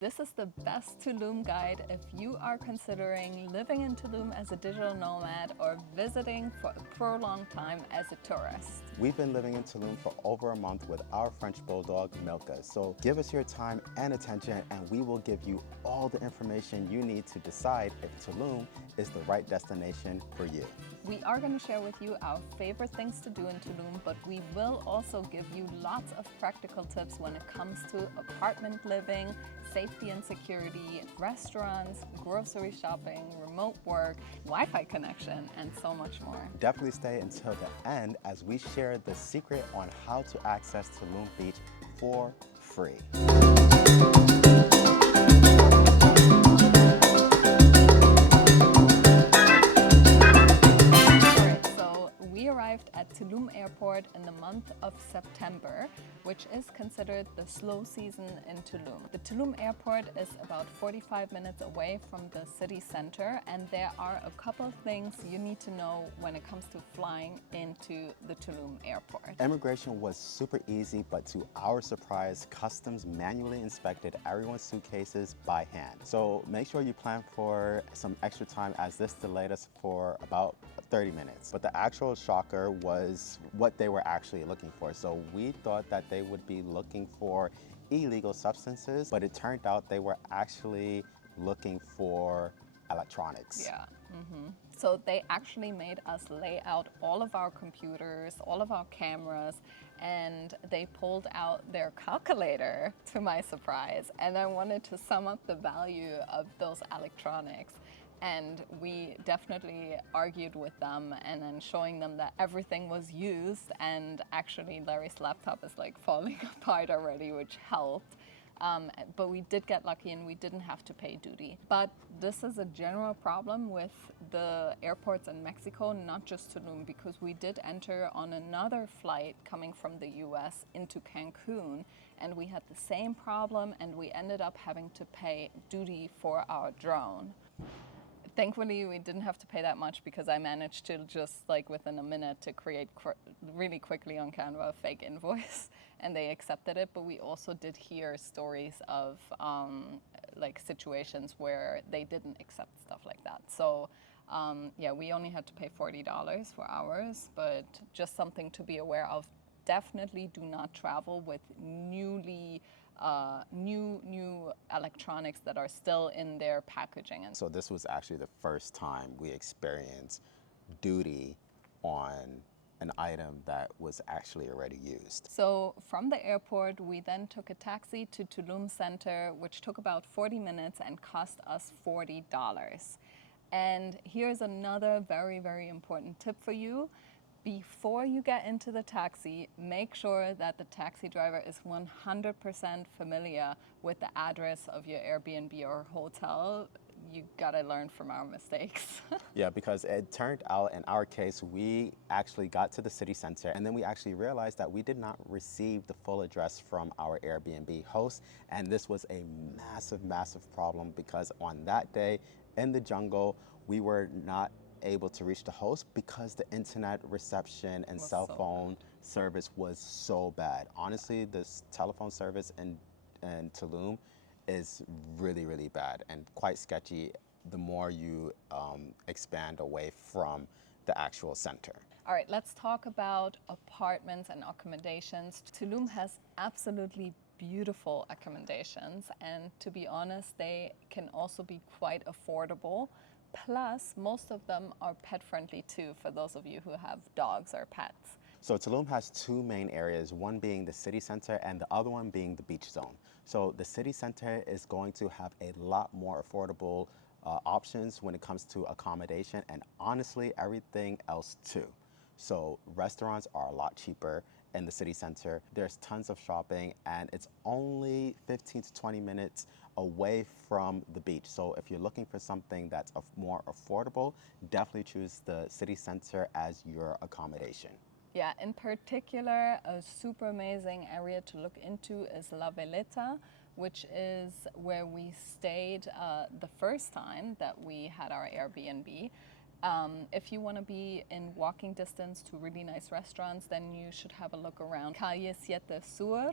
This is the best Tulum guide if you are considering living in Tulum as a digital nomad or visiting for a prolonged time as a tourist. We've been living in Tulum for over a month with our French bulldog, Milka. So give us your time and attention and we will give you all the information you need to decide if Tulum is the right destination for you. We are going to share with you our favorite things to do in Tulum, but we will also give you lots of practical tips when it comes to apartment living, safety and security, restaurants, grocery shopping, remote work, Wi-Fi connection, and so much more. Definitely stay until the end as we share the secret on how to access Tulum Beach for free. We arrived at Tulum Airport in the month of September, which is considered the slow season in Tulum. The Tulum Airport is about 45 minutes away from the city center, and there are a couple of things you need to know when it comes to flying into the Tulum Airport. Immigration was super easy, but to our surprise, customs manually inspected everyone's suitcases by hand. So make sure you plan for some extra time as this delayed us for about 30 minutes. But the actual shocker was what they were actually looking for. So we thought that they would be looking for illegal substances, but it turned out they were actually looking for electronics. Yeah. So they actually made us lay out all of our computers, all of our cameras, and they pulled out their calculator, to my surprise, and I wanted to sum up the value of those electronics. And we definitely argued with them and then showing them that everything was used, and actually Larry's laptop is like falling apart already, which helped. But we did get lucky and we didn't have to pay duty. But this is a general problem with the airports in Mexico, not just Tulum, because we did enter on another flight coming from the US into Cancun, and we had the same problem, and we ended up having to pay duty for our drone. Thankfully, we didn't have to pay that much because I managed to just like within a minute to create really quickly on Canva a fake invoice, and they accepted it. But we also did hear stories of like situations where they didn't accept stuff like that. So yeah, we only had to pay $40 for ours, but just something to be aware of. Definitely do not travel with new electronics that are still in their packaging. And so this was actually the first time we experienced duty on an item that was actually already used. So from the airport, we then took a taxi to Tulum Center, which took about 40 minutes and cost us $40. And here's another very, very important tip for you. Before you get into the taxi, make sure that the taxi driver is 100% familiar with the address of your Airbnb or hotel. You gotta learn from our mistakes. Yeah, because it turned out in our case, we actually got to the city center and then we actually realized that we did not receive the full address from our Airbnb host. And this was a massive, massive problem because on that day in the jungle, we were not able to reach the host because the internet reception and cell phone service was so bad. Honestly, this telephone service in Tulum is really, really bad and quite sketchy the more you expand away from the actual center. All right, let's talk about apartments and accommodations. Tulum has absolutely beautiful accommodations, and to be honest, they can also be quite affordable. Plus, most of them are pet friendly too, for those of you who have dogs or pets. So Tulum has two main areas, one being the city center and the other one being the beach zone. So the city center is going to have a lot more affordable options when it comes to accommodation, and honestly, everything else too. So restaurants are a lot cheaper in the city center. There's tons of shopping, and it's only 15 to 20 minutes away from the beach. So if you're looking for something that's more affordable, definitely choose the city center as your accommodation. Yeah, in particular, a super amazing area to look into is La Veleta, which is where we stayed the first time that we had our Airbnb. If you want to be in walking distance to really nice restaurants, then you should have a look around Calle 7 Sur.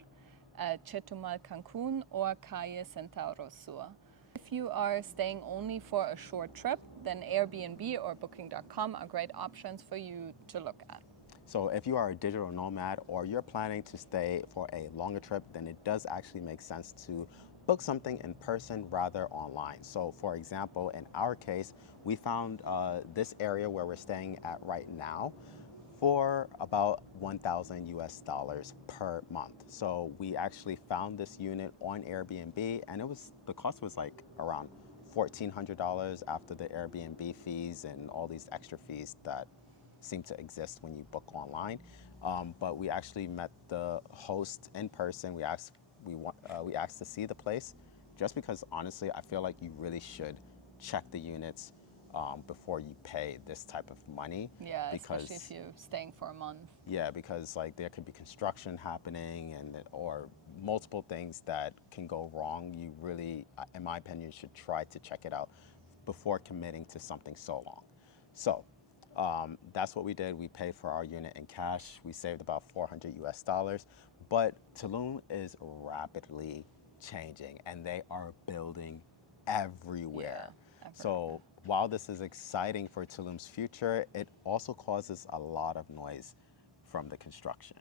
Chetumal Cancun or Calle Centauro Sur. If you are staying only for a short trip, then Airbnb or Booking.com are great options for you to look at. So if you are a digital nomad or you're planning to stay for a longer trip, then it does actually make sense to book something in person rather online. So for example, in our case, we found this area where we're staying at right now for about 1,000 US dollars per month. So we actually found this unit on Airbnb, and the cost was like around $1,400 after the Airbnb fees and all these extra fees that seem to exist when you book online. But we actually met the host in person. We asked to see the place, just because honestly, I feel like you really should check the units before you pay this type of money. Yeah, especially if you're staying for a month. Yeah, because like there could be construction happening or multiple things that can go wrong. You really, in my opinion, should try to check it out before committing to something so long. So that's what we did. We paid for our unit in cash. We saved about 400 US dollars. But Tulum is rapidly changing, and they are building everywhere. Yeah, so while this is exciting for Tulum's future, it also causes a lot of noise from the construction.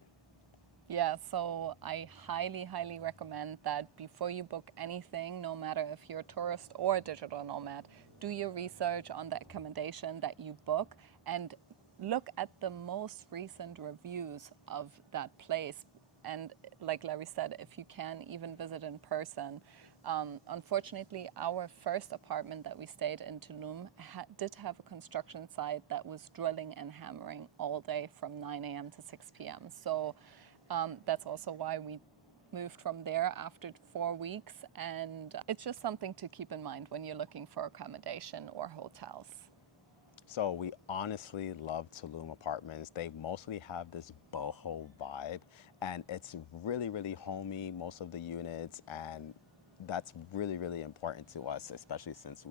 Yeah, so I highly, highly recommend that before you book anything, no matter if you're a tourist or a digital nomad, do your research on the accommodation that you book and look at the most recent reviews of that place. And like Larry said, if you can, even visit in person. Unfortunately, our first apartment that we stayed in Tulum did have a construction site that was drilling and hammering all day from 9 a.m. to 6 p.m. So that's also why we moved from there after 4 weeks. And it's just something to keep in mind when you're looking for accommodation or hotels. So we honestly love Tulum apartments. They mostly have this boho vibe, and it's really, really homey, most of the units, and that's really, really important to us, especially since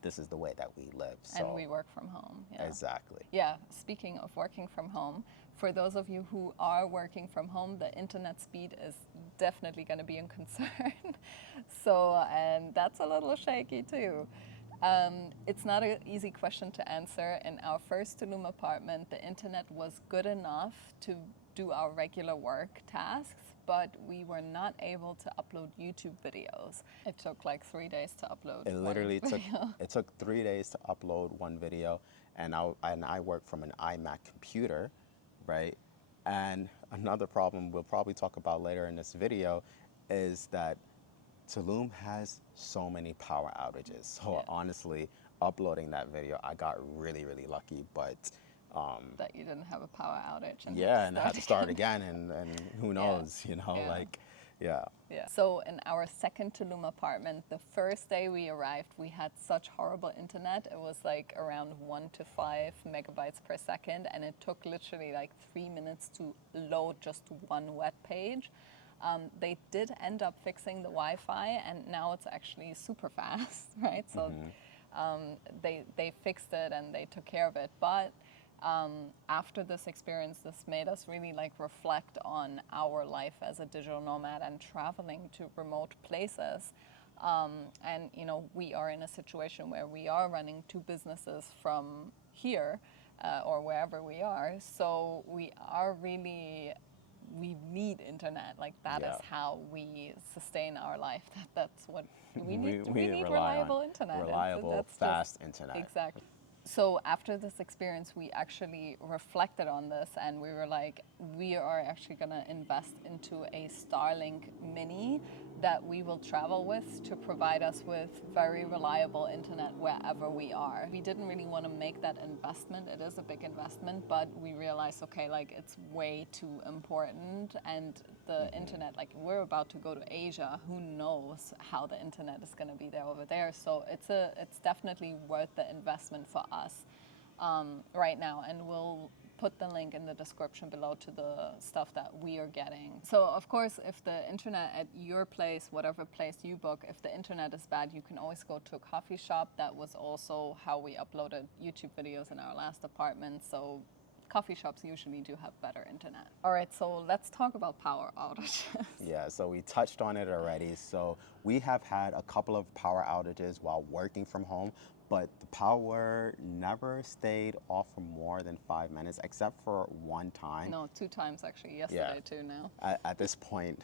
this is the way that we live. So. And we work from home. Yeah. Exactly. Yeah, speaking of working from home, for those of you who are working from home, the internet speed is definitely going to be a concern. And that's a little shaky too. It's not an easy question to answer. In our first Tulum apartment, the internet was good enough to do our regular work tasks, but we were not able to upload YouTube videos. It took like 3 days to upload. It literally took 3 days to upload one video, and I work from an iMac computer, right? And another problem we'll probably talk about later in this video is that Tulum has so many power outages. So yeah. Honestly, uploading that video, I got really, really lucky, but that you didn't have a power outage. And yeah, and I had to start again, and who knows, yeah. Yeah. So in our second Tulum apartment, the first day we arrived, we had such horrible internet. It was like around 1 to 5 megabytes per second, and it took literally like 3 minutes to load just one web page. They did end up fixing the Wi-Fi, and now it's actually super fast, right? So they fixed it and they took care of it. But after this experience, this made us really like reflect on our life as a digital nomad and traveling to remote places. And we are in a situation where we are running 2 businesses from here or wherever we are. So we need internet. Like that is how we sustain our life. That's what we need. We need reliable internet. Reliable, fast internet. Exactly. So after this experience, we actually reflected on this, and we were like, we are actually going to invest into a Starlink Mini that we will travel with to provide us with very reliable internet wherever we are. We didn't really want to make that investment. It is a big investment, but we realized, okay, like it's way too important, and the internet, like we're about to go to Asia, who knows how the internet is going to be there over there. So it's definitely worth the investment for us right now, and we'll put the link in the description below to the stuff that we are getting. So of course, if the internet at your place, whatever place you book, if the internet is bad, you can always go to a coffee shop. That was also how we uploaded YouTube videos in our last apartment. So coffee shops usually do have better internet. All right, so let's talk about power outages. Yeah, so we touched on it already. So we have had a couple of power outages while working from home, but the power never stayed off for more than 5 minutes, except for one time. No, 2 times actually, yesterday too now. At this point,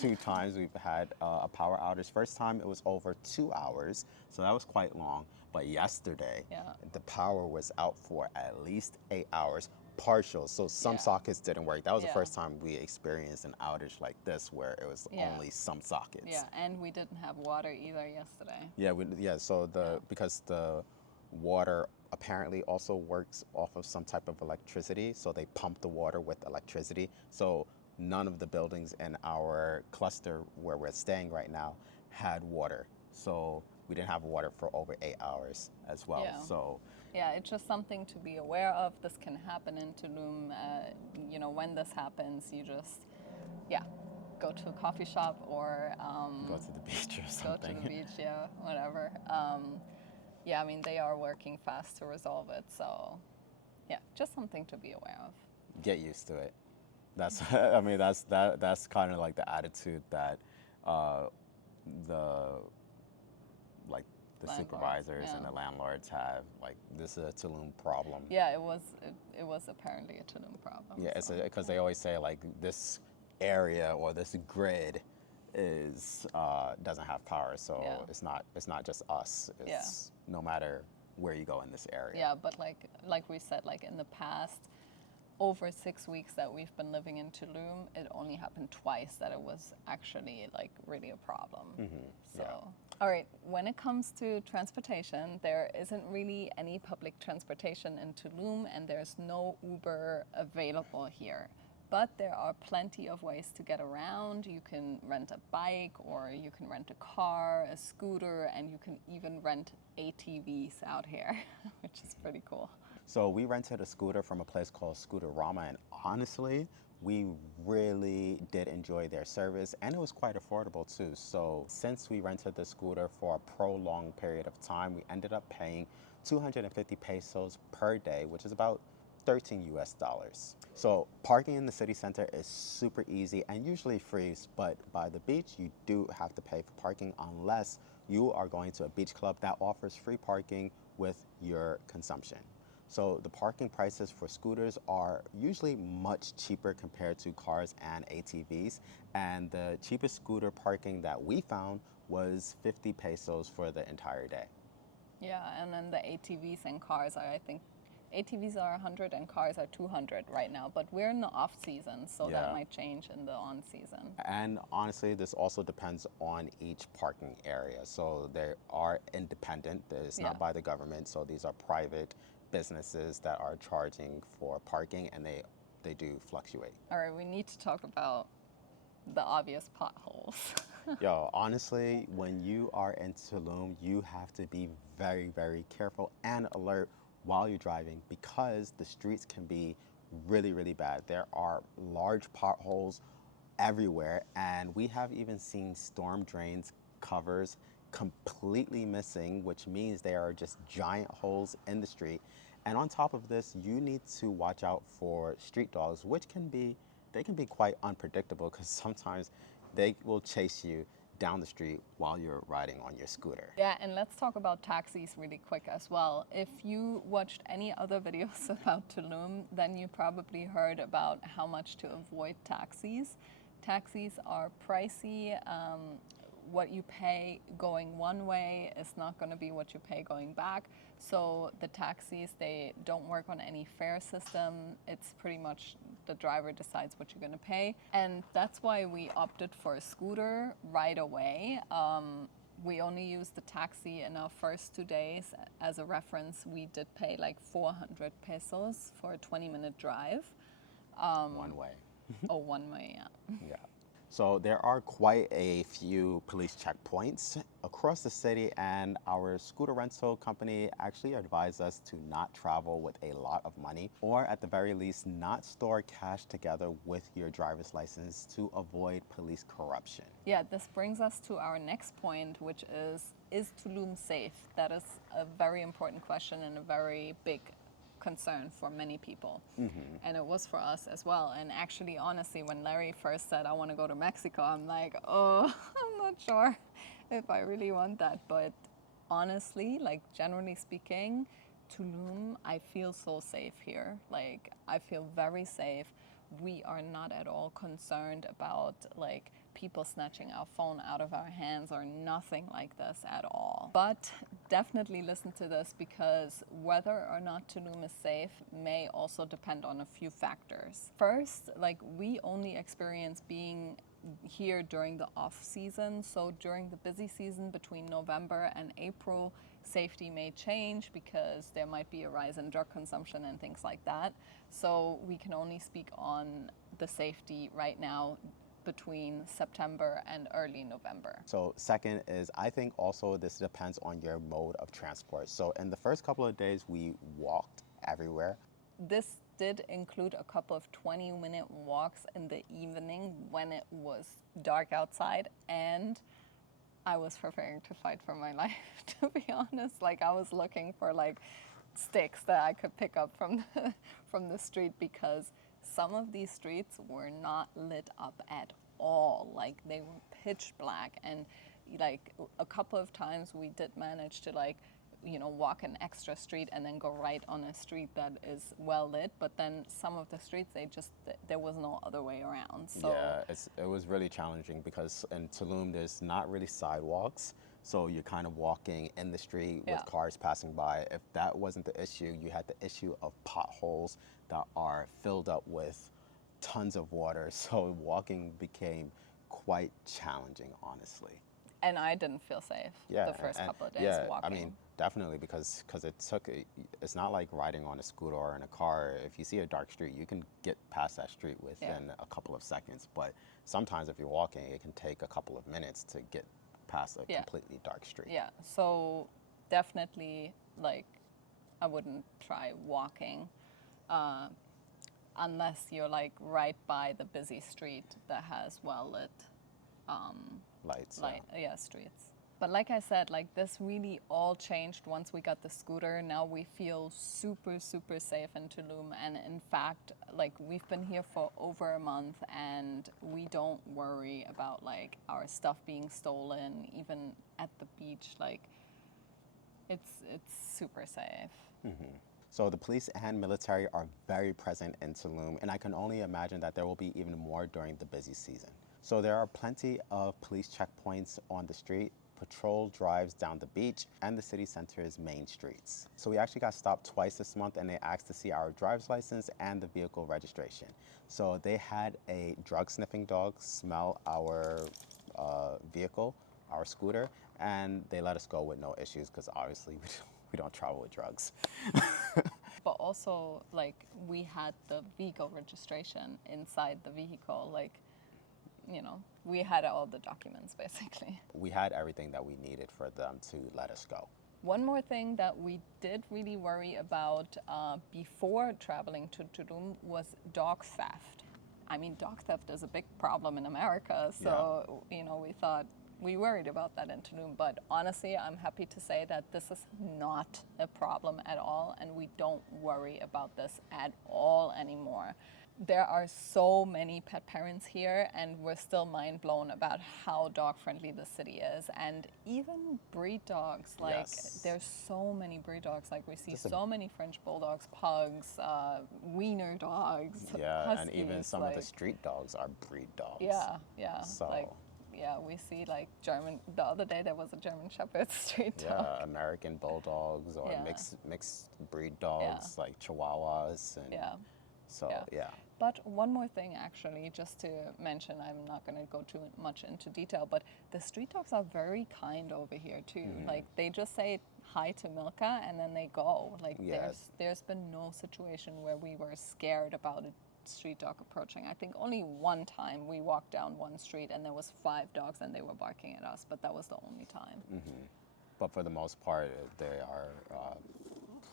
2 times we've had a power outage. First time it was over 2 hours, so that was quite long. But yesterday, the power was out for at least 8 hours, partial. So some sockets didn't work. That was the first time we experienced an outage like this, where it was only some sockets. Yeah, and we didn't have water either yesterday. Yeah, so because the water apparently also works off of some type of electricity, so they pump the water with electricity. So none of the buildings in our cluster where we're staying right now had water. So we didn't have water for over 8 hours as well. Yeah. So yeah, it's just something to be aware of. This can happen in Tulum. You know, when this happens, you just, go to a coffee shop or go to the beach or something. Go to the beach, whatever. I mean, they are working fast to resolve it. So, just something to be aware of. Get used to it. That's, I mean, that's kind of like the attitude that the supervisors and the landlords have. Like, this is a Tulum problem. Yeah, it was apparently a Tulum problem. Yeah, it's because they always say like this area or this grid is doesn't have power, so it's not just us. It's no matter where you go in this area. Yeah, but like we said, like in the past, over 6 weeks that we've been living in Tulum, it only happened twice that it was actually like really a problem. So, all right, when it comes to transportation, there isn't really any public transportation in Tulum, and there's no Uber available here. But there are plenty of ways to get around. You can rent a bike, or you can rent a car, a scooter, and you can even rent ATVs out here, which is pretty cool. So we rented a scooter from a place called Scooterama, and honestly, we really did enjoy their service, and it was quite affordable too. So since we rented the scooter for a prolonged period of time, we ended up paying 250 pesos per day, which is about $13 US. So parking in the city center is super easy and usually free, but by the beach, you do have to pay for parking unless you are going to a beach club that offers free parking with your consumption. So the parking prices for scooters are usually much cheaper compared to cars and ATVs. And the cheapest scooter parking that we found was 50 pesos for the entire day. Yeah, and then the ATVs and cars are, I think, ATVs are 100 and cars are 200 right now, but we're in the off season, so that might change in the on season. And honestly, this also depends on each parking area. So they are independent. It's not by the government, so these are private businesses that are charging for parking, and they do fluctuate. All right, we need to talk about the obvious potholes. Yo, honestly, when you are in Tulum, you have to be very, very careful and alert while you're driving, because the streets can be really, really bad. There are large potholes everywhere, and we have even seen storm drains covers completely missing, which means there are just giant holes in the street. And on top of this, you need to watch out for street dogs, which can be quite unpredictable, because sometimes they will chase you down the street while you're riding on your scooter. Yeah, and let's talk about taxis really quick as well. If you watched any other videos about Tulum, then you probably heard about how much to avoid taxis. Taxis are pricey. What you pay going one way is not going to be what you pay going back. So the taxis, they don't work on any fare system. It's pretty much the driver decides what you're going to pay. And that's why we opted for a scooter right away. We only used the taxi in our first 2 days. As a reference, we did pay like 400 pesos for a 20-minute drive. One way. Oh, one way, Yeah. So there are quite a few police checkpoints across the city, and our scooter rental company actually advised us to not travel with a lot of money, or at the very least not store cash together with your driver's license to avoid police corruption. Yeah, this brings us to our next point, which is Tulum safe? That is a very important question and a very big concern for many people. And it was for us as well. And actually, honestly, when Larry first said, I want to go to Mexico, I'm like, oh, I'm not sure if I really want that. But honestly, like generally speaking, Tulum, I feel so safe here. Like, I feel very safe. We are not at all concerned about like people snatching our phone out of our hands or nothing like this at all. But definitely listen to this, because whether or not Tulum is safe may also depend on a few factors. First, like we only experience being here during the off season. So during the busy season between November and April, safety may change because there might be a rise in drug consumption and things like that. So we can only speak on the safety right now between September and early November. So second is, I think also this depends on your mode of transport. So in the first couple of days, we walked everywhere. This did include a couple of 20-minute walks in the evening when it was dark outside, and I was preparing to fight for my life, to be honest. Like, I was looking for like sticks that I could pick up from from the street, because some of these streets were not lit up at all. Like, they were pitch black, and like a couple of times we did manage to like, you know, walk an extra street and then go right on a street that is well lit. But then some of the streets, there was no other way around. So yeah, it was really challenging because in Tulum, there's not really sidewalks. So you're kind of walking in the street with cars passing by. If that wasn't the issue, you had the issue of potholes that are filled up with tons of water. So walking became quite challenging, honestly. And I didn't feel safe the first couple of days walking. I mean, definitely, because it's not like riding on a scooter or in a car. If you see a dark street, you can get past that street within a couple of seconds. But sometimes if you're walking, it can take a couple of minutes to get past a completely dark street. Yeah, so definitely, like, I wouldn't try walking unless you're like right by the busy street that has well-lit Lights. streets. But like I said, like this really all changed once we got the scooter. Now we feel super, super safe in Tulum. And in fact, like we've been here for over a month and we don't worry about like our stuff being stolen, even at the beach. Like it's super safe. Mm-hmm. So the police and military are very present in Tulum, and I can only imagine that there will be even more during the busy season. So there are plenty of police checkpoints on the street, patrol drives down the beach, and the city center's main streets. So we actually got stopped twice this month, and they asked to see our driver's license and the vehicle registration. So they had a drug sniffing dog smell our vehicle, our scooter, and they let us go with no issues because obviously we don't travel with drugs. But also, like, we had the vehicle registration inside the vehicle, like, you know, we had all the documents basically. We had everything that we needed for them to let us go. One more thing that we did really worry about before traveling to Tulum was dog theft. I mean, dog theft is a big problem in America, so, you know, we worried about that in Tulum, but honestly, I'm happy to say that this is not a problem at all, and we don't worry about this at all anymore. There are so many pet parents here, and we're still mind blown about how dog friendly the city is. And even breed dogs, like there's so many breed dogs. Like we see so many French bulldogs, pugs, wiener dogs, huskies, and even some of the street dogs are breed dogs. Yeah. So. Like, yeah, we see like German. The other day there was a German Shepherd street dog. Yeah, American bulldogs or mixed breed dogs like Chihuahuas and. But one more thing, actually, just to mention, I'm not going to go too much into detail, but the street dogs are very kind over here too. Like they just say hi to Milka and then they go. Like there's been no situation where we were scared about a street dog approaching. I think only one time we walked down one street and there was 5 dogs and they were barking at us, but that was the only time. But for the most part, they are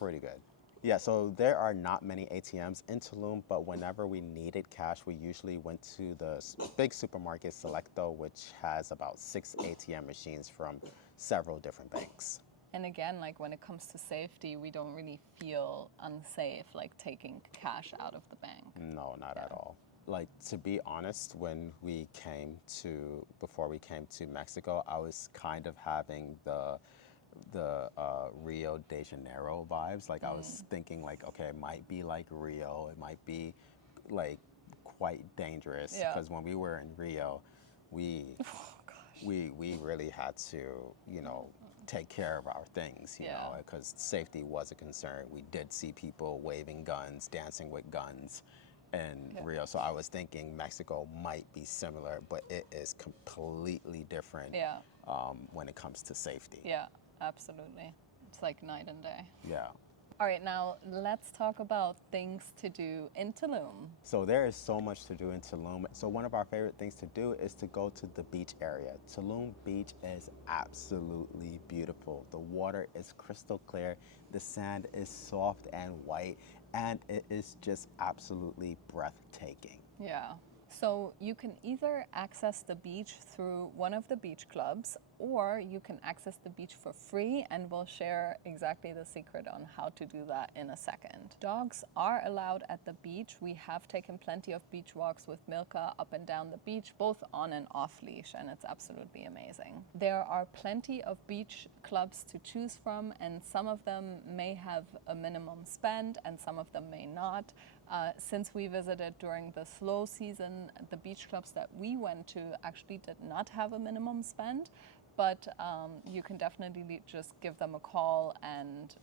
pretty good. Yeah, so there are not many ATMs in Tulum, but whenever we needed cash, we usually went to the big supermarket Selecto, which has about 6 ATM machines from several different banks. And again, like when it comes to safety, we don't really feel unsafe like taking cash out of the bank. No, not at all. Like, to be honest, before we came to Mexico, I was kind of having the Rio de Janeiro vibes. Like I was thinking like, okay, it might be like Rio, it might be like quite dangerous. Yeah. Because when we were in Rio, we Oh gosh. we really had to, you know, take care of our things, you Yeah. know, because safety was a concern. We did see people waving guns, dancing with guns in Yeah. Rio. So I was thinking Mexico might be similar, but it is completely different Yeah. when it comes to safety. Yeah, absolutely. It's like night and day. Yeah. All right, now let's talk about things to do in Tulum. So there is so much to do in Tulum. So one of our favorite things to do is to go to the beach area. Tulum Beach is absolutely beautiful. The water is crystal clear. The sand is soft and white, and it is just absolutely breathtaking. Yeah. So you can either access the beach through one of the beach clubs, or you can access the beach for free, and we'll share exactly the secret on how to do that in a second. Dogs are allowed at the beach. We have taken plenty of beach walks with Milka up and down the beach, both on and off leash, and it's absolutely amazing. There are plenty of beach clubs to choose from, and some of them may have a minimum spend and some of them may not. Since we visited during the slow season, the beach clubs that we went to actually did not have a minimum spend, but you can definitely just give them a call and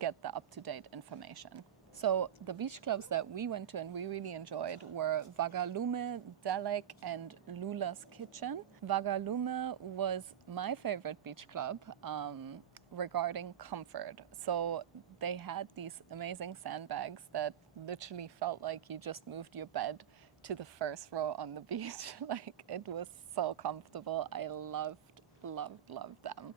get the up-to-date information. So the beach clubs that we went to and we really enjoyed were Vagalume, Dalek, and Lula's Kitchen. Vagalume was my favorite beach club. Regarding comfort. So they had these amazing sandbags that literally felt like you just moved your bed to the first row on the beach. Like it was so comfortable. I loved them.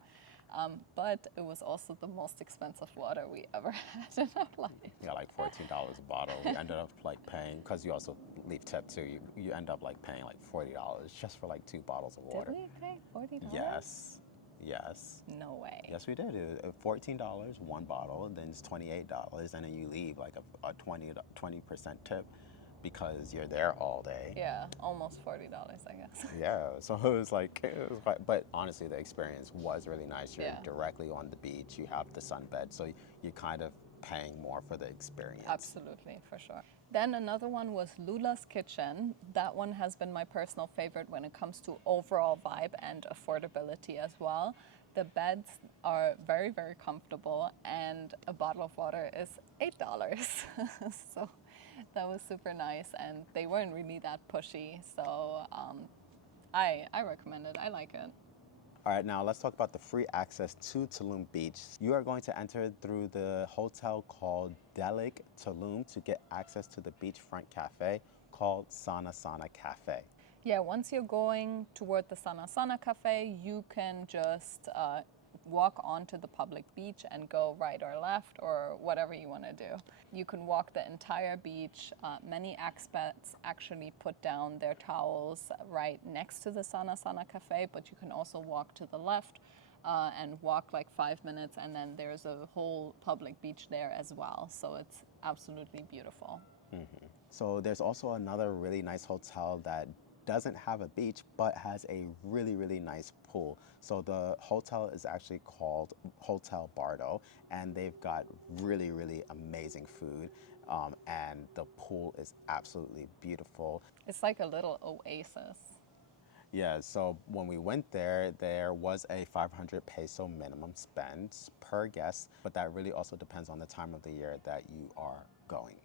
But it was also the most expensive water we ever had in our life. Yeah, like $14 a bottle. We ended up like paying, because you also leave tip too, you end up like paying like $40 just for like 2 bottles of water. Did we pay $40? Yes. Yes. No way. Yes, we did. It was $14, 1 bottle, and then it's $28, and then you leave like a 20% tip because you're there all day. Yeah, almost $40, I guess. Yeah, so it was like, but honestly, the experience was really nice. You're Yeah. directly on the beach, you have the sunbed, so you're kind of paying more for the experience. Absolutely, for sure. Then another one was Lula's Kitchen. That one has been my personal favorite when it comes to overall vibe and affordability as well. The beds are very, very comfortable, and a bottle of water is $8. So that was super nice, and they weren't really that pushy. So I recommend it. I like it. All right, now let's talk about the free access to Tulum Beach. You are going to enter through the hotel called Delic Tulum to get access to the beachfront cafe called Sana Sana Cafe. Yeah, once you're going toward the Sana Sana Cafe, you can just walk onto the public beach and go right or left or whatever you want to do. You can walk the entire beach. Many expats actually put down their towels right next to the Sana Sana Cafe, but you can also walk to the left and walk like 5 minutes, and then there's a whole public beach there as well. So it's absolutely beautiful. So there's also another really nice hotel that doesn't have a beach but has a really, really nice pool. So the hotel is actually called Hotel Bardo, and they've got really, really amazing food, and the pool is absolutely beautiful. It's like a little oasis. Yeah, so when we went there, there was a 500 peso minimum spend per guest, but that really also depends on the time of the year that you are going.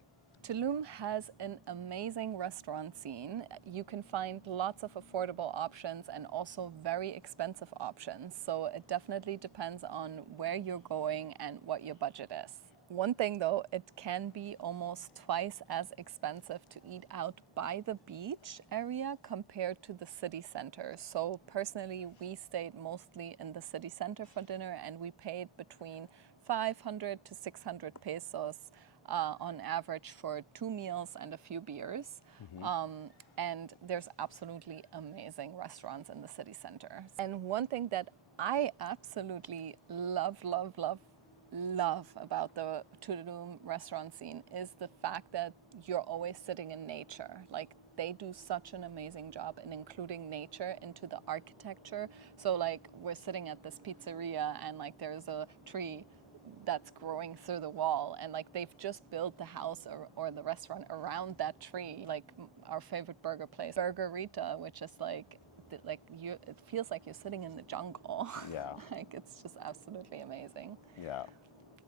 Tulum has an amazing restaurant scene. You can find lots of affordable options and also very expensive options. So it definitely depends on where you're going and what your budget is. One thing though, it can be almost twice as expensive to eat out by the beach area compared to the city center. So personally, we stayed mostly in the city center for dinner, and we paid between 500 to 600 pesos on average for 2 meals and a few beers. And there's absolutely amazing restaurants in the city center. And one thing that I absolutely love, love, love, love about the Tulum restaurant scene is the fact that you're always sitting in nature. Like they do such an amazing job in including nature into the architecture. So like we're sitting at this pizzeria and like there's a tree that's growing through the wall and like they've just built the house or the restaurant around that tree. Like our favorite burger place, Burgerita, which is like it feels like you're sitting in the jungle. Yeah. Like it's just absolutely amazing. Yeah.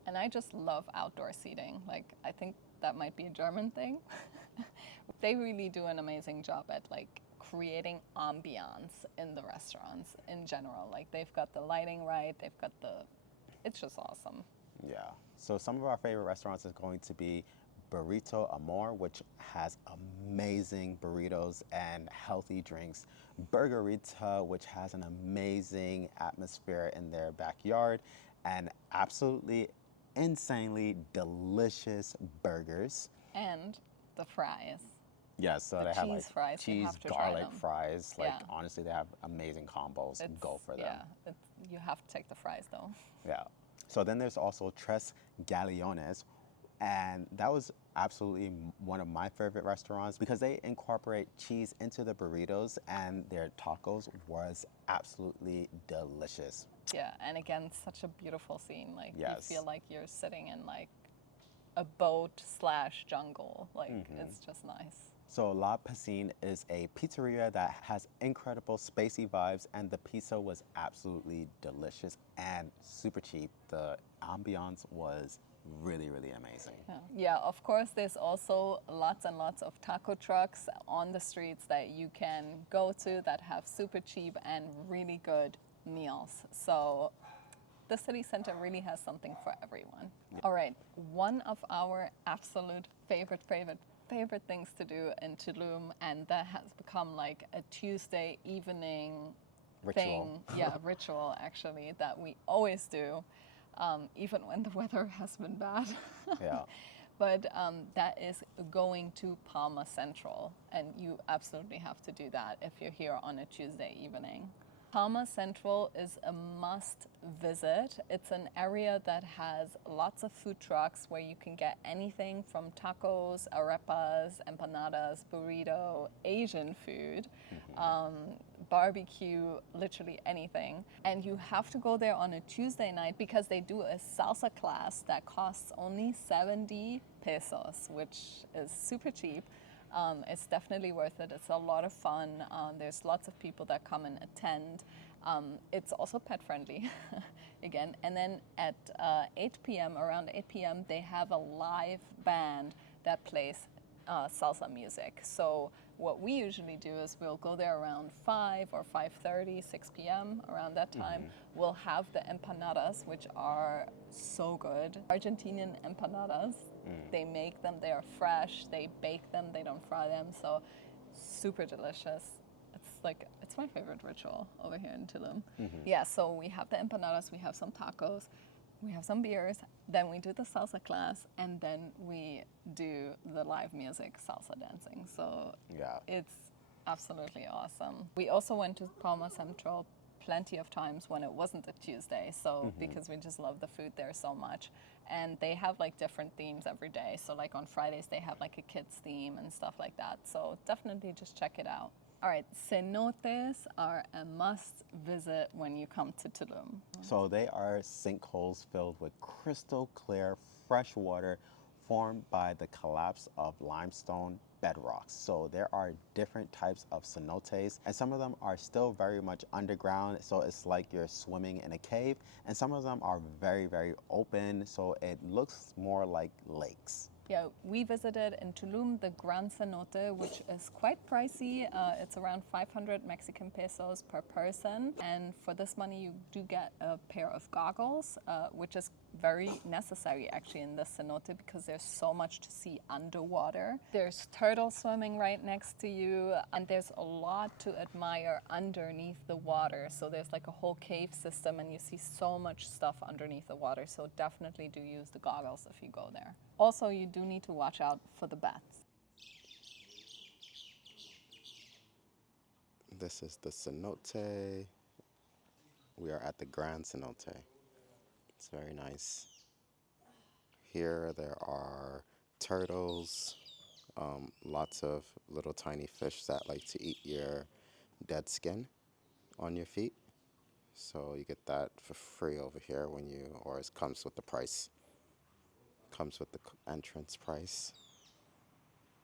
And I just love outdoor seating. Like I think that might be a German thing. They really do an amazing job at like creating ambiance in the restaurants in general. Like they've got the lighting right, they've got it's just awesome. Yeah. So some of our favorite restaurants is going to be Burrito Amor, which has amazing burritos and healthy drinks. Burgerita, which has an amazing atmosphere in their backyard and absolutely insanely delicious burgers. And the fries. Yeah, so The they have cheese like fries, you cheese have to try garlic them. fries. Like Yeah. honestly, they have amazing combos. Go for them. Yeah, you have to take the fries though. Yeah. So then there's also Tres Galeones, and that was absolutely one of my favorite restaurants because they incorporate cheese into the burritos and their tacos was absolutely delicious. Yeah, and again, such a beautiful scene. Like Yes. you feel like you're sitting in like a boat / jungle. Like it's just nice. So La Piscine is a pizzeria that has incredible spacey vibes and the pizza was absolutely delicious and super cheap. The ambiance was really, really amazing. Yeah, of course, there's also lots and lots of taco trucks on the streets that you can go to that have super cheap and really good meals. So the city center really has something for everyone. All right, one of our absolute favorite things to do in Tulum, and that has become like a Tuesday evening Ritual. thing. Yeah, ritual actually, that we always do, even when the weather has been bad. Yeah. But that is going to Palma Central, and you absolutely have to do that if you're here on a Tuesday evening. Palma Central is a must visit. It's an area that has lots of food trucks where you can get anything from tacos, arepas, empanadas, burrito, Asian food, barbecue, literally anything. And you have to go there on a Tuesday night because they do a salsa class that costs only 70 pesos, which is super cheap. It's definitely worth it. It's a lot of fun. There's lots of people that come and attend. It's also pet friendly, again. And then at 8 p.m., around 8 p.m., they have a live band that plays salsa music. So what we usually do is we'll go there around 5 or 5:30, 6 p.m. Around that time. We'll have the empanadas, which are so good. Argentinian empanadas. They make them, they are fresh, they bake them, they don't fry them, so super delicious. It's my favorite ritual over here in Tulum. Yeah, so we have the empanadas, we have some tacos, we have some beers, then we do the salsa class, and then we do the live music, salsa dancing. So Yeah. it's absolutely awesome. We also went to Palma Central plenty of times when it wasn't a Tuesday, so because we just love the food there so much. And they have like different themes every day. So like on Fridays they have like a kids theme and stuff like that. So definitely just check it out. All right, cenotes are a must visit when you come to Tulum. So they are sinkholes filled with crystal clear fresh water formed by the collapse of limestone bedrocks. So there are different types of cenotes, and some of them are still very much underground, so it's like you're swimming in a cave, and some of them are very, very open, so it looks more like lakes. Yeah, we visited in Tulum the Gran Cenote, which is quite pricey. It's around 500 Mexican pesos per person. And for this money, you do get a pair of goggles, which is very necessary actually in the cenote because there's so much to see underwater. There's turtles swimming right next to you, and there's a lot to admire underneath the water. So there's like a whole cave system, and you see so much stuff underneath the water. So definitely do use the goggles if you go there. Also, you do need to watch out for the bats. This is the cenote. We are at the Grand Cenote. It's very nice. Here there are turtles, lots of little tiny fish that like to eat your dead skin on your feet. So you get that for free over here when you, or it comes with the price, comes with the entrance price.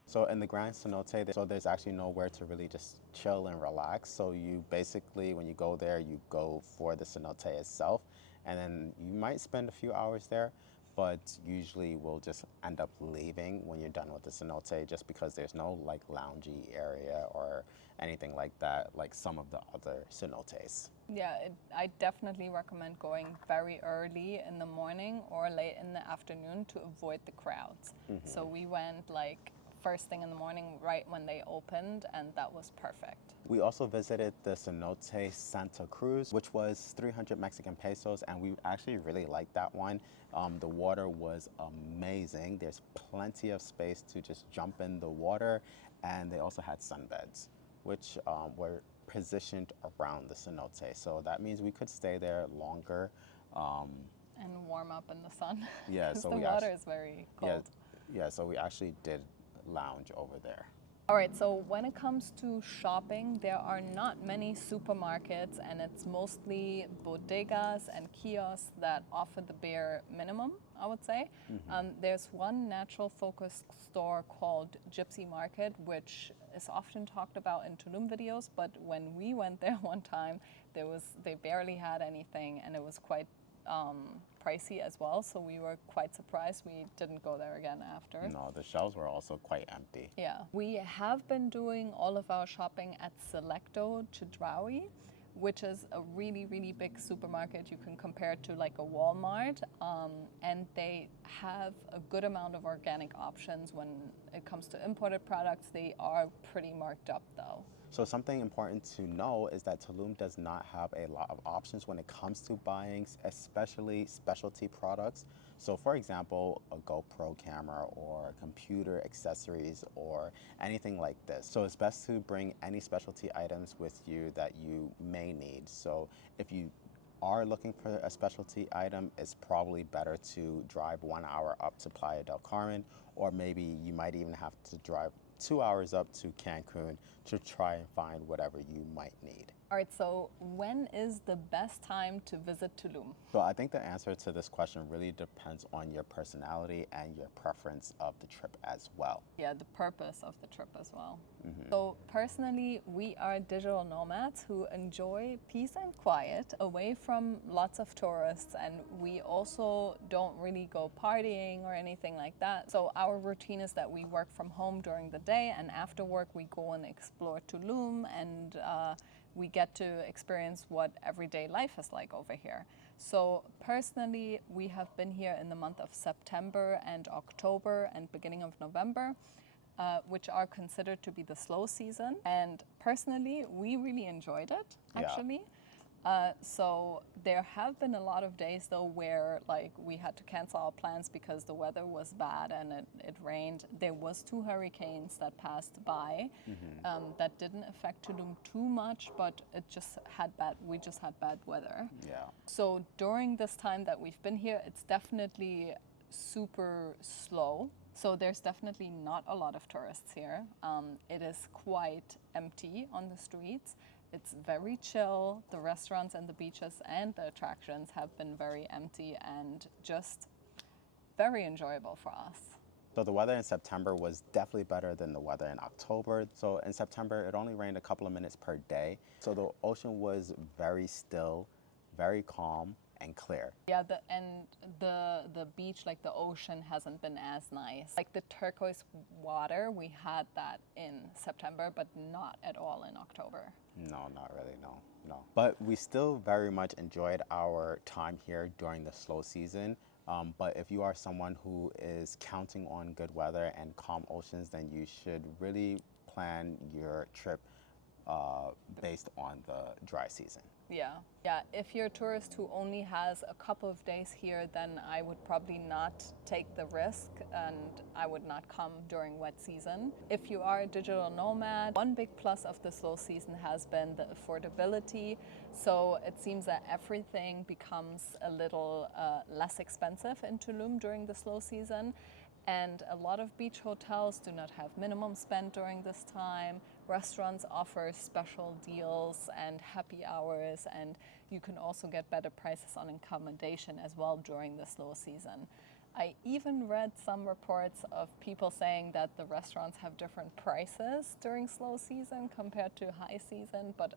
So in the Grand Cenote, so there's actually nowhere to really just chill and relax. So you basically, when you go there, you go for the cenote itself, and then you might spend a few hours there, but usually we'll just end up leaving when you're done with the cenote, just because there's no like loungy area or anything like that, like some of the other cenotes. Yeah, I definitely recommend going very early in the morning or late in the afternoon to avoid the crowds. So we went like first thing in the morning, right when they opened, and that was perfect. We also visited the cenote Santa Cruz, which was 300 Mexican pesos, and we actually really liked that one. The water was amazing. There's plenty of space to just jump in the water, and they also had sunbeds, which were positioned around the cenote. So that means we could stay there longer. And warm up in the sun. Yeah, because so the we water actually, is very cold. yeah, so we actually did lounge over there. All right, so when it comes to shopping, there are not many supermarkets, and it's mostly bodegas and kiosks that offer the bare minimum, I would say. There's one natural focused store called Gypsy Market, which is often talked about in Tulum videos, but when we went there one time, they barely had anything, and it was quite pricey as well, so we were quite surprised we didn't go there again after. No, the shelves were also quite empty. Yeah, we have been doing all of our shopping at Selecto Chedraui, which is a really, really big supermarket. You can compare it to like a Walmart, and they have a good amount of organic options. When it comes to imported products, they are pretty marked up though. So something important to know is that Tulum does not have a lot of options when it comes to buying, especially specialty products. So for example, a GoPro camera or computer accessories or anything like this. So it's best to bring any specialty items with you that you may need. So if you are looking for a specialty item, it's probably better to drive 1 hour up to Playa del Carmen, or maybe you might even have to drive 2 hours up to Cancun to try and find whatever you might need. All right, so when is the best time to visit Tulum? So I think the answer to this question really depends on your personality and your preference of the trip as well. Yeah, the purpose of the trip as well. So personally, we are digital nomads who enjoy peace and quiet away from lots of tourists, and we also don't really go partying or anything like that. So our routine is that we work from home during the day, and after work we go and explore Tulum, and we get to experience what everyday life is like over here. So personally, we have been here in the month of September and October and beginning of November, which are considered to be the slow season. And personally, we really enjoyed it, actually. So there have been a lot of days though where like we had to cancel our plans because the weather was bad and it rained. There was 2 hurricanes that passed by that didn't affect Tulum too much, but we just had bad weather. Yeah. So during this time that we've been here, it's definitely super slow. So there's definitely not a lot of tourists here. It is quite empty on the streets. It's very chill. The restaurants and the beaches and the attractions have been very empty and just very enjoyable for us. So the weather in September was definitely better than the weather in October. So in September, it only rained a couple of minutes per day. So the ocean was very still, very calm, and clear. Yeah, the beach, like the ocean, hasn't been as nice. Like the turquoise water, we had that in September, but not at all in October. No, not really, no. But we still very much enjoyed our time here during the slow season. But if you are someone who is counting on good weather and calm oceans, then you should really plan your trip based on the dry season. Yeah, yeah. If you're a tourist who only has a couple of days here, then I would probably not take the risk and I would not come during wet season. If you are a digital nomad, one big plus of the slow season has been the affordability. So it seems that everything becomes a little less expensive in Tulum during the slow season. And a lot of beach hotels do not have minimum spend during this time. Restaurants offer special deals and happy hours, and you can also get better prices on accommodation as well during the slow season. I even read some reports of people saying that the restaurants have different prices during slow season compared to high season, but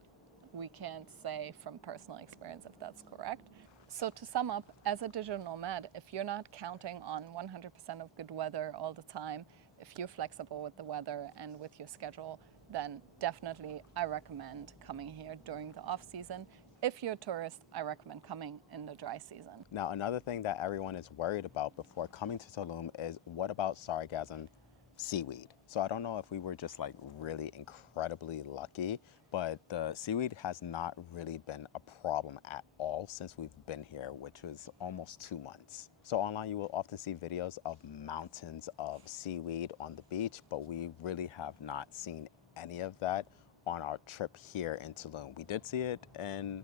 we can't say from personal experience if that's correct. So to sum up, as a digital nomad, if you're not counting on 100% of good weather all the time, if you're flexible with the weather and with your schedule, then definitely I recommend coming here during the off season. If you're a tourist, I recommend coming in the dry season. Now, another thing that everyone is worried about before coming to Tulum is, what about sargassum seaweed? So I don't know if we were just like really incredibly lucky, but the seaweed has not really been a problem at all since we've been here, which was almost 2 months. So online you will often see videos of mountains of seaweed on the beach, but we really have not seen any of that on our trip here in Tulum. We did see it in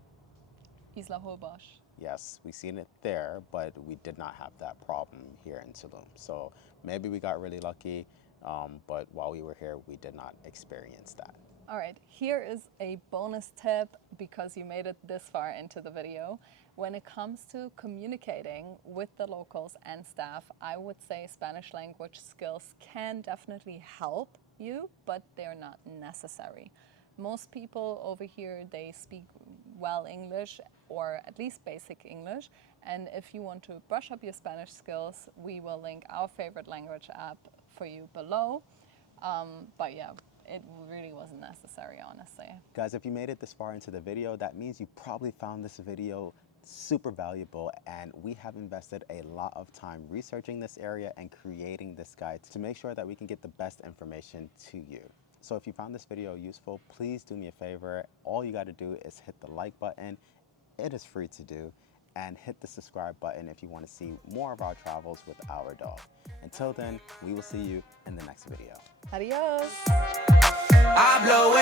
Isla Holbox. Yes, we seen it there, but we did not have that problem here in Tulum. So maybe we got really lucky, but while we were here, we did not experience that. All right, here is a bonus tip because you made it this far into the video. When it comes to communicating with the locals and staff, I would say Spanish language skills can definitely help you, but they're not necessary. Most people over here, they speak well English or at least basic English. And if you want to brush up your Spanish skills, we will link our favorite language app for you below. But yeah, it really wasn't necessary, honestly. Guys, if you made it this far into the video, that means you probably found this video super valuable, and we have invested a lot of time researching this area and creating this guide to make sure that we can get the best information to you. So if you found this video useful, please do me a favor. All you got to do is hit the like button. It is free to do. And hit the subscribe button if you want to see more of our travels with our dog. Until then, we will see you in the next video. Adios! Hablo